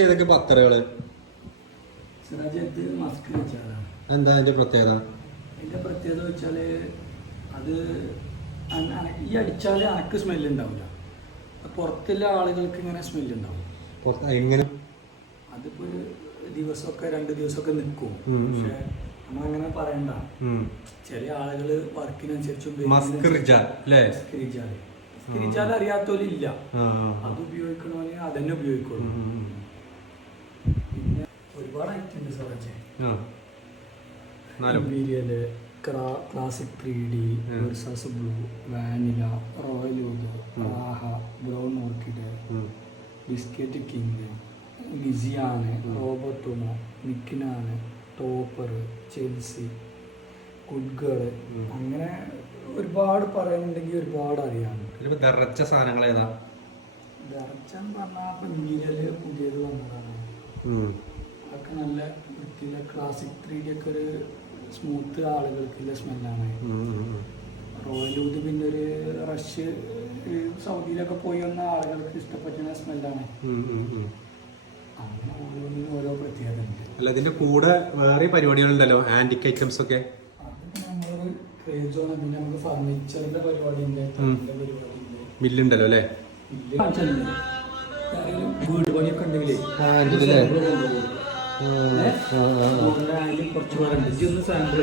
ഏതൊക്കെ പത്തറുകള് എന്താ അതിന്റെ പ്രത്യേകത? അതിന്റെ പ്രത്യേകത വെച്ചാല് അത് ഈ അടിച്ചാല് അനക്ക് സ്മെല്ല് ഉണ്ടാവില്ല. പുറത്തുള്ള ആളുകൾക്ക് ഇങ്ങനെ സ്മെല്ല് ഉണ്ടാവും. എങ്ങനെ? അതിപ്പോ ഒരു ദിവസമൊക്കെ 2 ദിവസമൊക്കെ നിൽക്കും. പക്ഷെ നമ്മളങ്ങനെ പറയണ്ട. ചില ആളുകള് വർക്കിനനുസരിച്ച് അറിയാത്തവരില്ല. അത് ഉപയോഗിക്കണവന് അതന്നെ ഉപയോഗിക്കുള്ളൂ. പിന്നെ ഒരുപാട് ഐറ്റം ഉണ്ട് സാറേ. Imperial, classic 3D, Versace blue, vanilla, royal wood, റാഹ, ബ്രൗൺ ഓർക്കിഡ്, ബിസ്ക്കറ്റ് കിങ്, ലിസിയാന്, റോബർട്ടുമോ, നിക്കിനാന്, ടോപ്പർ, ചെൽസി, ഗുഡ് ഗേൾ, അങ്ങനെ ഒരുപാട് പറയാനുണ്ടെങ്കിൽ ഒരുപാട് അറിയാനുണ്ട്. ദറച്ച സാധനങ്ങൾ ഏതാ? ദറച്ചെന്ന് പറഞ്ഞാൽ ഇമ്പീരിയല് പുതിയത് വന്നതാണ്. അതൊക്കെ നല്ല വൃത്തിയിലെ ക്ലാസിക് 3D ഒക്കെ ഒരു സ്മൂത്ത് ആളുകൾക്കുള്ള സ്മെല്ലാണ്. റോയൽ വുഡ് പിന്നെ ഒരു റഷ് സൗദിയിലൊക്കെ പോയി വന്ന ആളുകൾക്ക് ഇഷ്ടപ്പെടുന്ന സ്മെല്ലാണ്. അങ്ങനെ ഓരോന്നിനും ഓരോ പ്രത്യേകത ഉണ്ട്. അല്ല, ഇതിന്റെ കൂടെ വേറെ പരിപാടികളുണ്ടല്ലോ, ആന്റിക് ഐറ്റംസ് ഒക്കെ. അതിപ്പോ നമ്മളൊരു ക്രേസ് ആണ്. പിന്നെ നമുക്ക് ഫർണിച്ചറിന്റെ പരിപാടിയുണ്ട്, മില്ലുണ്ടല്ലോ അല്ലേ? വീട് പണിയൊക്കെ ഉണ്ടെങ്കിലേ കുറച്ച് പേരുണ്ട്. ഇതൊന്ന് സാമ്പിൾ